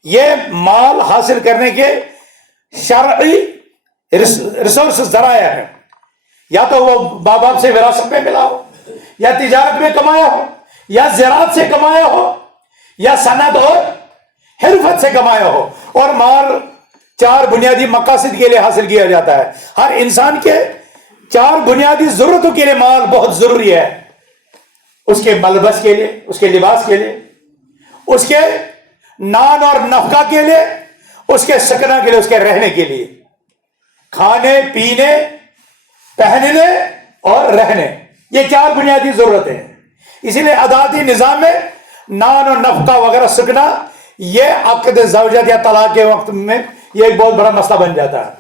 یہ مال حاصل کرنے کے شرعی ریسورسز ذرائع ہیں، یا تو وہ ماں باپ سے وراثت میں ملا ہو، یا تجارت میں کمایا ہو، یا زراعت سے کمایا ہو، یا صنعت اور حرفت سے کمایا ہو۔ اور مال 4 بنیادی مقاصد کے لیے حاصل کیا جاتا ہے۔ ہر انسان کے 4 بنیادی ضرورتوں کے لیے مال بہت ضروری ہے، اس کے ملبس کے لیے، اس کے لباس کے لیے، اس کے نان اور نفقہ کے لیے، اس کے سکنا کے لیے، اس کے رہنے کے لیے، کھانے پینے پہننے اور رہنے، یہ 4 بنیادی ضرورتیں ہیں۔ اسی لیے عدالتی نظام میں نان اور نفقہ وغیرہ سکنا یہ عقد زوجت یا طلاق کے وقت میں یہ ایک بہت بڑا مسئلہ بن جاتا ہے۔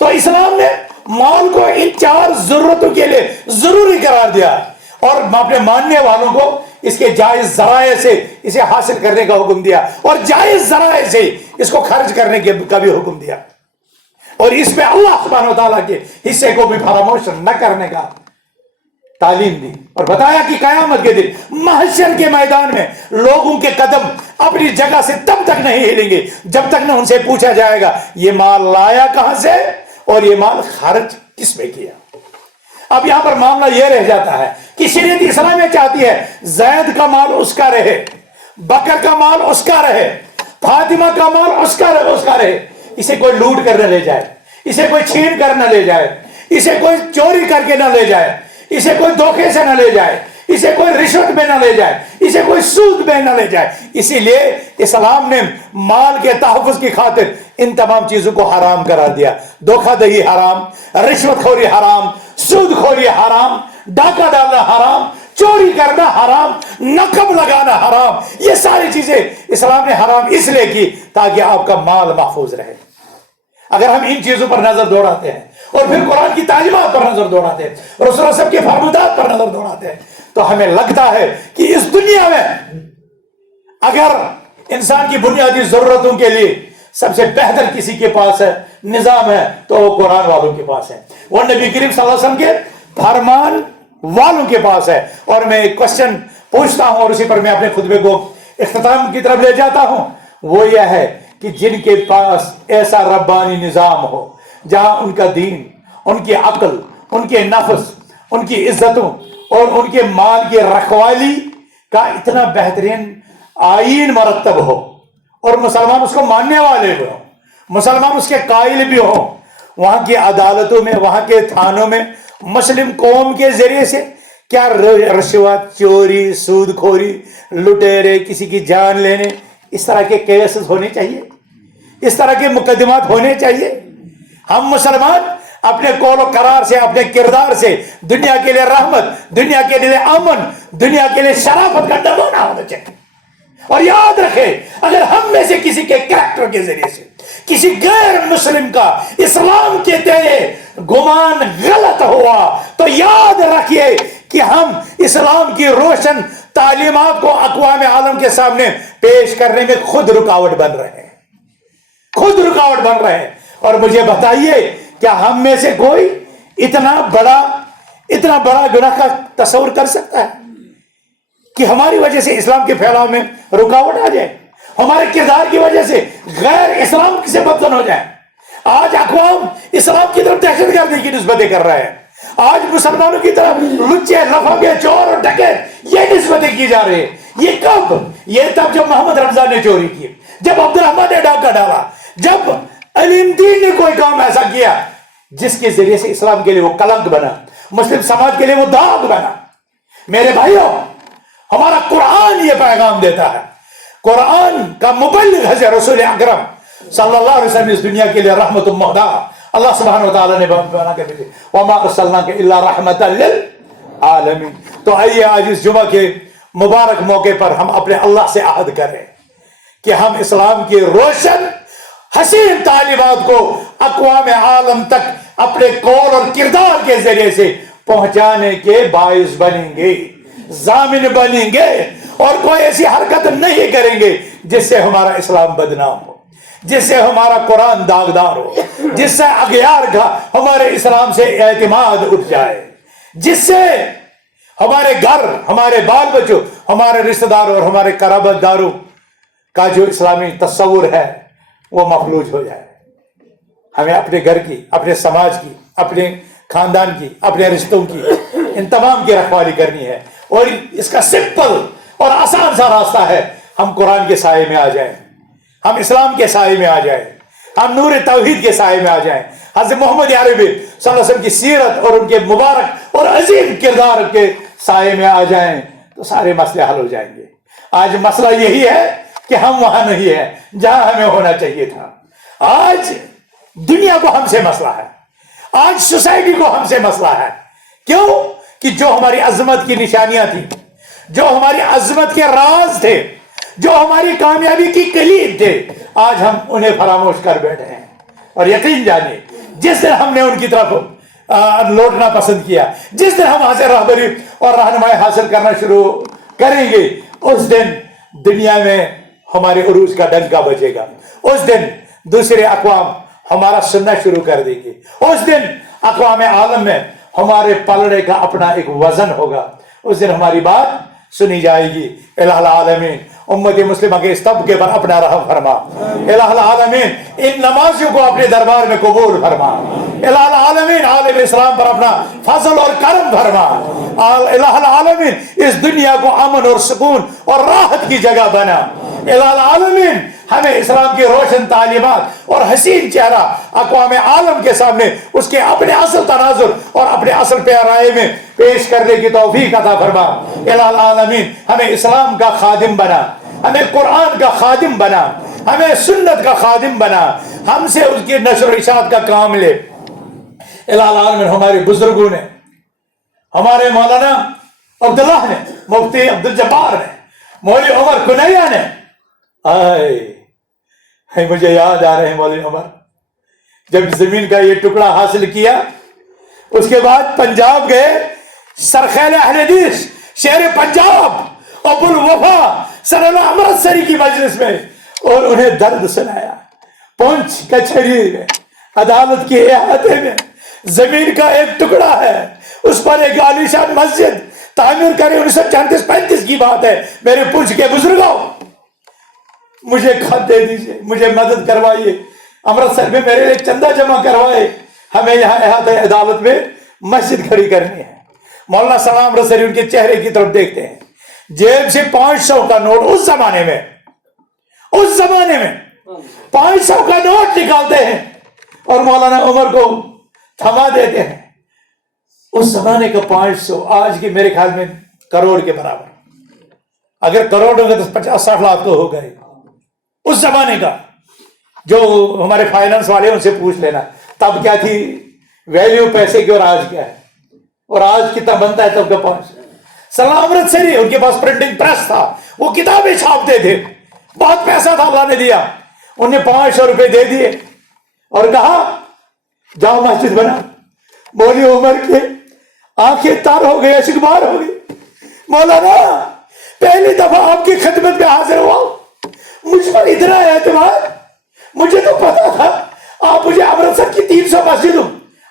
تو اسلام نے مال کو ان 4 ضرورتوں کے لیے ضروری قرار دیا اور اپنے ماننے والوں کو اس کے جائز ذرائع سے اسے حاصل کرنے کا حکم دیا، اور جائز ذرائع سے اس کو خرچ کرنے کا بھی حکم دیا، اور اس میں اللہ سبحانہ و تعالیٰ کے حصے کو بھی فراموش نہ کرنے کا تعلیم دی، اور بتایا کہ قیامت کے دن محشر کے میدان میں لوگوں کے قدم اپنی جگہ سے تب تک نہیں ہلیں گے جب تک نہ ان سے پوچھا جائے گا یہ مال لایا کہاں سے اور یہ مال خرچ کس میں کیا۔ اب یہاں پر معاملہ یہ رہ جاتا ہے کہ شریعت اسلامیہ چاہتی ہے زید کا مال اس کا رہے، بکر کا مال اس کا رہے، فاطمہ کا مال اس کا رہے، اسے کوئی لوٹ کر نہ لے جائے، اسے کوئی چھین کر نہ لے جائے، اسے کوئی چوری کر کے نہ لے جائے، اسے کوئی دھوکے سے نہ لے جائے، اسے کوئی رشوت میں نہ لے جائے، اسے کوئی سود میں نہ لے جائے۔ اسی لیے اسلام نے مال کے تحفظ کی خاطر ان تمام چیزوں کو حرام قرار دیا۔ دھوکہ دہی حرام، رشوت خوری حرام، سود خوری حرام، ڈاکہ ڈالنا حرام، چوری کرنا حرام، نقب لگانا حرام، یہ ساری چیزیں اسلام نے حرام اس لیے کی تاکہ آپ کا مال محفوظ رہے۔ اگر ہم ان چیزوں پر نظر دوڑاتے ہیں اور پھر قرآن کی تعلیمات پر نظر دوڑاتے ہیں، رسول اللہ صاحب کے فرمودات پر نظر دوڑاتے ہیں، تو ہمیں لگتا ہے کہ اس دنیا میں اگر انسان کی بنیادی ضرورتوں کے لیے سب سے بہتر کسی کے پاس ہے نظام ہے تو وہ قرآن والوں کے پاس ہے، وہ نبی کریم صلی اللہ علیہ وسلم کے فرمان والوں کے پاس ہے۔ اور میں ایک کوشچن پوچھتا ہوں اور اسی پر میں اپنے خطبے کو اختتام کی طرف لے جاتا ہوں، وہ یہ ہے کہ جن کے پاس ایسا ربانی نظام ہو جہاں ان کا دین، ان کی عقل، ان کے نفس، ان کی عزتوں اور ان کے مال کی رکھوالی کا اتنا بہترین آئین مرتب ہو، اور مسلمان اس کو ماننے والے بھی ہوں، مسلمان اس کے قائل بھی ہوں، وہاں کی عدالتوں میں، وہاں کے تھانوں میں مسلم قوم کے ذریعے سے کیا رشوت، چوری، سود خوری، لٹیرے، کسی کی جان لینے، اس طرح کے کیسز ہونے چاہیے، اس طرح کے مقدمات ہونے چاہیے۔ ہم مسلمان اپنے قول و قرار سے، اپنے کردار سے دنیا کے لیے رحمت، دنیا کے لیے امن، دنیا کے لیے شرافت کا نمونہ ہونا چاہیے۔ اور یاد رکھیں اگر ہم میں سے کسی کے کریکٹر کے ذریعے سے کسی غیر مسلم کا اسلام کے تئیں گمان غلط ہوا تو یاد رکھیے کہ ہم اسلام کی روشن تعلیمات کو اقوام عالم کے سامنے پیش کرنے میں خود رکاوٹ بن رہے ہیں، خود رکاوٹ بن رہے ہیں۔ اور مجھے بتائیے کیا ہم میں سے کوئی اتنا بڑا گناہ کا تصور کر سکتا ہے کہ ہماری وجہ سے اسلام کے پھیلاؤ میں رکاوٹ آ جائے، ہمارے کردار کی وجہ سے غیر اسلام سے بدتن ہو جائے؟ آج اقوام اسلام کی طرف دہشت گردی کی نسبتیں کر رہے ہیں، آج مسلمانوں کی طرف لچے، لفنگے، چور اور ڈکیت یہ نسبتیں کی جا رہی ہیں. یہ کب؟ یہ تب جب محمد رمضان نے چوری کی، جب عبد الرحمن نے ڈاکہ ڈالا، جب علیم دین نے کوئی کام ایسا کیا جس کے ذریعے سے اسلام کے لیے وہ کلنک بنا، مسلم سماج کے لیے وہ داغ بنا. میرے بھائیوں، ہمارا قرآن یہ پیغام دیتا ہے. قرآن کا مبلغ حضرت رسول اکرم صلی اللہ علیہ وسلم اس دنیا کے لیے رحمت مہدیٰ اللہ سبحانہ وتعالی نے بنا کے بھیجے. وما ارسلناک الا رحمۃ للعالمین. تو آئیے آج اس جمعہ کے مبارک موقع پر ہم اپنے اللہ سے عہد کریں کہ ہم اسلام کی روشن حسین تعلیمات کو اقوام عالم تک اپنے قول اور کردار کے ذریعے سے پہنچانے کے باعث بنیں گے، ضامن بنیں گے، اور کوئی ایسی حرکت نہیں کریں گے جس سے ہمارا اسلام بدنام ہو، جس سے ہمارا قرآن داغدار ہو، جس سے اغیار کا ہمارے اسلام سے اعتماد اٹھ جائے، جس سے ہمارے گھر، ہمارے بال بچوں، ہمارے رشتہ داروں اور ہمارے قرابت داروں کا جو اسلامی تصور ہے وہ مفلوج ہو جائے. ہمیں اپنے گھر کی، اپنے سماج کی، اپنے خاندان کی، اپنے رشتوں کی، ان تمام کی رکھوالی کرنی ہے. اور اس کا سمپل اور آسان سا راستہ ہے، ہم قرآن کے سائے میں آ جائیں، ہم اسلام کے سائے میں آ جائیں، ہم نور توحید کے سائے میں آ جائیں، حضرت محمد عربی صلی اللہ علیہ وسلم کی سیرت اور ان کے مبارک اور عظیم کردار کے سائے میں آ جائیں تو سارے مسئلے حل ہو جائیں گے. آج مسئلہ یہی ہے کہ ہم وہاں نہیں ہیں جہاں ہمیں ہونا چاہیے تھا. آج دنیا کو ہم سے مسئلہ ہے، آج سوسائٹی کو ہم سے مسئلہ ہے. کیوں؟ کہ جو ہماری عظمت کی نشانیاں تھیں، جو ہماری عظمت کے راز تھے، جو ہماری کامیابی کی کلید تھے، آج ہم انہیں فراموش کر بیٹھے ہیں. اور یقین جانیے جس دن ہم نے ان کی طرف لوٹنا پسند کیا، جس دن ہم وہاں سے راہبری اور رہنمائی حاصل کرنا شروع کریں گے، اس دن دنیا میں ہمارے عروج کا ڈنکا بجے گا. اس دن دوسرے اقوام ہمارا سننا شروع کر دیں گے. اس دن اقوام عالم میں ہمارے پلڑے کا اپنا ایک وزن ہوگا. اس دن ہماری بات سنی جائے گی. الہ العالمین امت مسلمہ کے اس طبقے پر اپنا رحم فرما. الہ العالمین ان نمازیوں کو اپنے دربار میں قبول فرما. الہ العالمین عالم اسلام پر اپنا فضل اور کرم فرما. الہ العالمین اس دنیا کو امن اور سکون اور راحت کی جگہ بنا. الہ العالمین ہمیں اسلام کی روشن تعلیمات اور حسین چہرہ اقوام عالم کے سامنے اس کے اپنے اصل تناظر اور اپنے اصل پیرائے میں پیش کرنے کی توفیق عطا فرما. الہ العالمین ہمیں اسلام کا خادم بنا، ہمیں قرآن کا خادم بنا، ہمیں سنت کا خادم بنا، ہم سے اس کی نشر و اشاعت کا کام لے. الہ العالمین ہمارے بزرگوں نے، ہمارے مولانا عبداللہ نے، مفتی عبدالجبار نے، مولوی عمر کنیہ نے، مجھے یاد آ رہے ہیں مولوی عمر جب زمین کا یہ ٹکڑا حاصل کیا، اس کے بعد پنجاب گئے، سرخیل اہل حدیث شہر پنجاب ابو الوفا صلی اللہ امرتسری کی مجلس میں، اور انہیں درد سنایا. پونچھ کچہری میں، عدالت کے احاطے میں زمین کا ایک ٹکڑا ہے، اس پر ایک عالیشان مسجد تعمیر کرے. 1934-35 کی بات ہے. میرے پونچھ کے بزرگوں، مجھے خط دے دیجئے، مجھے مدد کروائیے، امرتسر میں میرے لیے چندہ جمع کروائے، ہمیں یہاں احاطہ عدالت میں مسجد کھڑی کرنی ہے. مولانا سلام امرتسری ان کے چہرے کی طرف دیکھتے ہیں، جیب سے 500 کا نوٹ، اس زمانے میں 500 کا نوٹ نکالتے ہیں اور مولانا عمر کو تھما دیتے ہیں. اس زمانے کا 500 آج کے میرے خیال میں کروڑ کے برابر. اگر کروڑ ہوگا تو 50-60 لاکھ تو ہو گئے. اس زمانے کا، جو ہمارے فائنانس والے ان سے پوچھ لینا تب کیا تھی ویلیو پیسے کی اور آج کیا ہے، اور آج کتنا بنتا ہے تب کا 500. سلام امرتسری ان کے پاس پرنٹنگ پریس تھا، وہ کتابیں چھاپتے تھے، بہت پیسہ تھا اللہ نے دیا. انہیں 500 روپے دے دیے اور کہا جاؤ مسجد بنا. مولوی عمر کے آنکھیں تر ہو گئی، اشکبار ہو گئی. مولانا پہلی دفعہ آپ کی خدمت میں حاضر ہوا، مجھ پر اتنا اعتماد، مجھے تو پتا تھا آپ مجھے امرتسر کی 300 مسجدوں،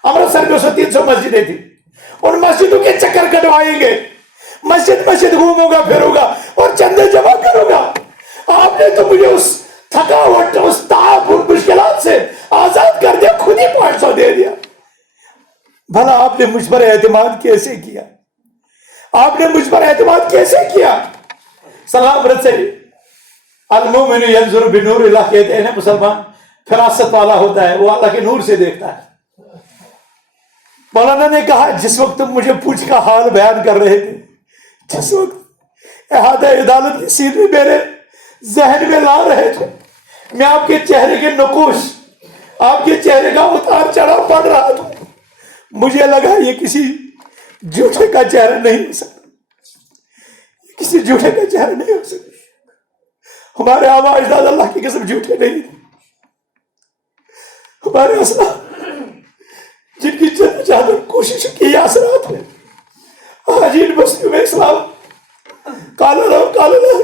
امرتسر میں اس وقت 300 مسجدیں تھی، ان مسجدوں کے چکر کٹوائیں گے، مسجد گھوموں گا پھروں گا اور چندے جمع کروں گا. آپ نے تو مجھے اس تھکاوٹ، اس تعب، ان مشکلات سے آزاد کر دیا، خود ہی 500 دے دیا. بھلا آپ نے مجھ پر اعتماد کیسے کیا؟ آپ نے مجھ پر اعتماد کیسے کیا؟ سلام رسے المومن ینظر بنور اللہ کہتے ہیں مسلمان فراست والا ہوتا ہے، وہ اللہ کے نور سے دیکھتا ہے۔ مولانا نے کہا جس وقت تم مجھے پوچھ کا حال بیان کر رہے تھے، جس وقت احاطہ عدالت کی سیڑھی میرے ذہن میں لا رہے تھے، میں آپ کے چہرے کے نقوش، آپ کے چہرے کا اتار چڑھاؤ پڑھ رہا تھا، مجھے لگا یہ کسی جھوٹے کا چہرہ نہیں ہو سکتا، یہ کسی جھوٹے کا چہرہ نہیں ہو سکتا۔ ہمارے آبا اجداد اللہ کی قسم جھوٹے نہیں تھے، ہمارے اسلاف جن کی جد جہد کوشش کی اثرات ہیں آج ان بستیوں میں اسلام کالا رہو کالا رہو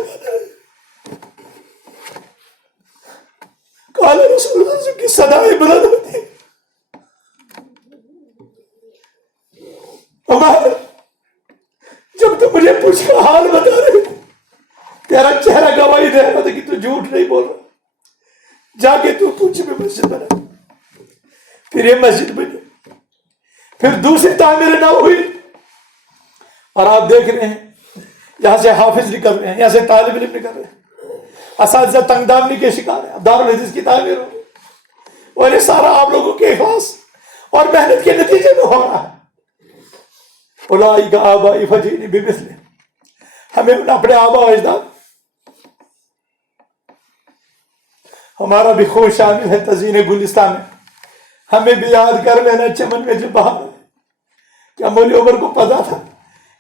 کالا رسول اللہ کی صدائیں بلند ہوتی ہیں۔ ہمارے جب تو مجھے پوچھ کر حال بتا رہے تھے، تیرا چہرہ گواہی دے رہا تھا کہ تو جھوٹ نہیں بول رہا، جا کے تو پوچھ میں مسجد بنا، پھر یہ مسجد بنی، پھر دوسری تعمیر نہ ہوئی، اور آپ دیکھ رہے ہیں یہاں سے حافظ نکل رہے ہیں، یہاں سے طالب علم نکل رہے ہیں، اساتذہ تنگ دامنی کے شکار ہیں، دارالحدیث کی تعمیر ہو، اور یہ سارا آپ لوگوں کے اخلاص اور محنت کے نتیجے میں ہو رہا ہے۔ اولئک آبائی فجئنی بمثلہ، ہمیں اپنے آبا و اجداد، ہمارا بھی خوش شامل ہے تزئین گلستان میں، ہمیں بھی یاد کر لینا چمن میں جو بہار ہے۔ کیا مولی عمر کو پتا تھا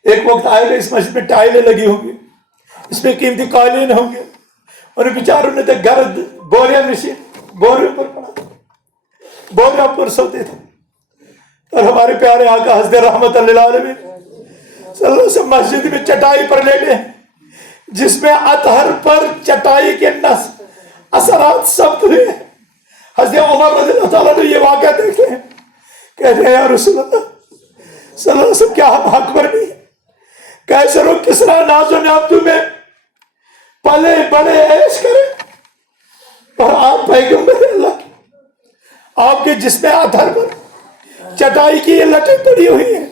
ایک وقت آئے گا اس مسجد میں ٹائلیں لگی ہوں گی، اس میں قیمتی قالین ہوں گے، اور بیچاروں نے تو گرد بوریاں مشین بوریوں پر پڑا، بوریاں پر سوتے تھے، اور ہمارے پیارے آقا حضرت رحمت اللہ علیہ صلی اللہ علیہ وسلم مسجد میں چٹائی پر لیٹے ہیں، جس میں اطہر پر چٹائی کے اثرات ثبت ہوئے ہیں۔ حضرت عمر رضی اللہ تعالیٰ نے یہ واقعہ دیکھے ہیں، کہتے ہیں یا رسول اللہ صلی اللہ علیہ وسلم کیا ہم حق پر نہیں ہیں؟ کیسے لوگ کس طرح ناز و نعمتوں میں پلے بڑے عیش کریں، اور آپ پیغمبر اللہ کے، آپ کے جسم اطہر پر چٹائی کی یہ لٹیں پڑی ہوئی ہیں،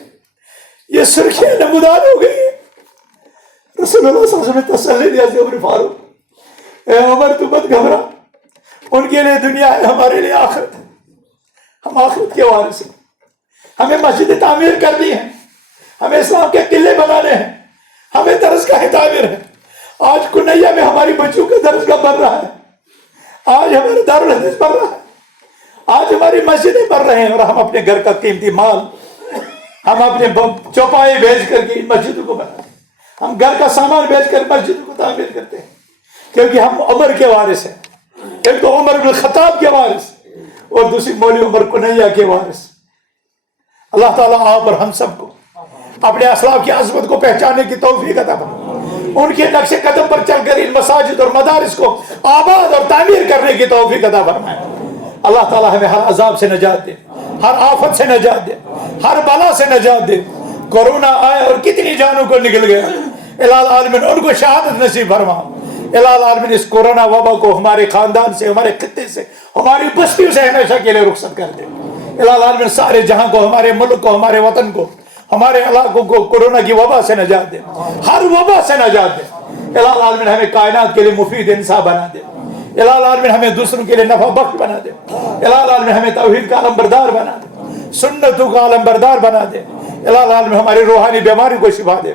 یہ سرخیاں نمودار ہو گئی ہیں۔ رسول اللہ صلی اللہ علیہ وسلم تسلی دیا سے عمر فاروق، اے عمر تو مت گھبرا، ان کے لیے دنیا ہے، ہمارے لیے آخرت ہے، ہم آخرت کے وارث ہیں، ہمیں مسجد تعمیر کرنی ہے، ہمیں اسلام کے قلعے بنانے ہیں، ہمیں درسگاہ تعمیر ہے۔ آج کنیا میں ہماری بچوں کا درسگاہ بن رہا ہے، آج ہمارا دارالحدیث بن رہا ہے، آج ہماری مسجدیں بن رہے ہیں، اور ہم اپنے گھر کا قیمتی مال ہم اپنے چوپائے بیچ کر کے مسجدوں کو بناتے ہیں، ہم گھر کا سامان بیچ کر مسجدوں کو تعمیر کرتے ہیں، کیونکہ ہم عمر کے وارث ہیں، ایک تو عمر بن الخطاب کے وارث اور دوسری مولی عمر کنیا کے وارث۔ اللہ تعالیٰ آپ اور ہم سب کو اپنے اسلاف کی عظمت کو پہچاننے کی توفیق عطا فرمائے، ان کے نقش قدم پر چل کر ان مساجد اور مدارس کو آباد اور تعمیر کرنے کی توفیق عطا فرمائے۔ اللہ تعالیٰ ہمیں ہر عذاب سے نجات دے، ہر آفت سے نجات دے، ہر بلا سے نجات دے۔ کورونا آیا اور کتنی جانوں کو نکل گیا، الہ العالمین ان کو شہادت نصیب فرما۔ الہ العالمین اس کورونا وبا کو ہمارے خاندان سے، ہمارے خطے سے، ہماری بستیوں سے ہمیشہ کے لیے رخصت کر دے۔ الہ العالمین سارے جہاں کو، ہمارے ملک کو، ہمارے وطن کو، ہمارے علاقوں کو کورونا کی وبا سے نجات دے، ہر وبا سے نجات دے۔ الہ العالمین ہمیں کائنات کے لیے مفید انسان بنا دے، الہ العالمین ہمیں دوسروں کے لیے نفع بخش بنا دے، الہ العالمین ہمیں توحید کا علم بردار بنا دے، سنتوں کا علم بردار بنا دے، الہ العالمین ہماری روحانی بیماری کو شفا دے۔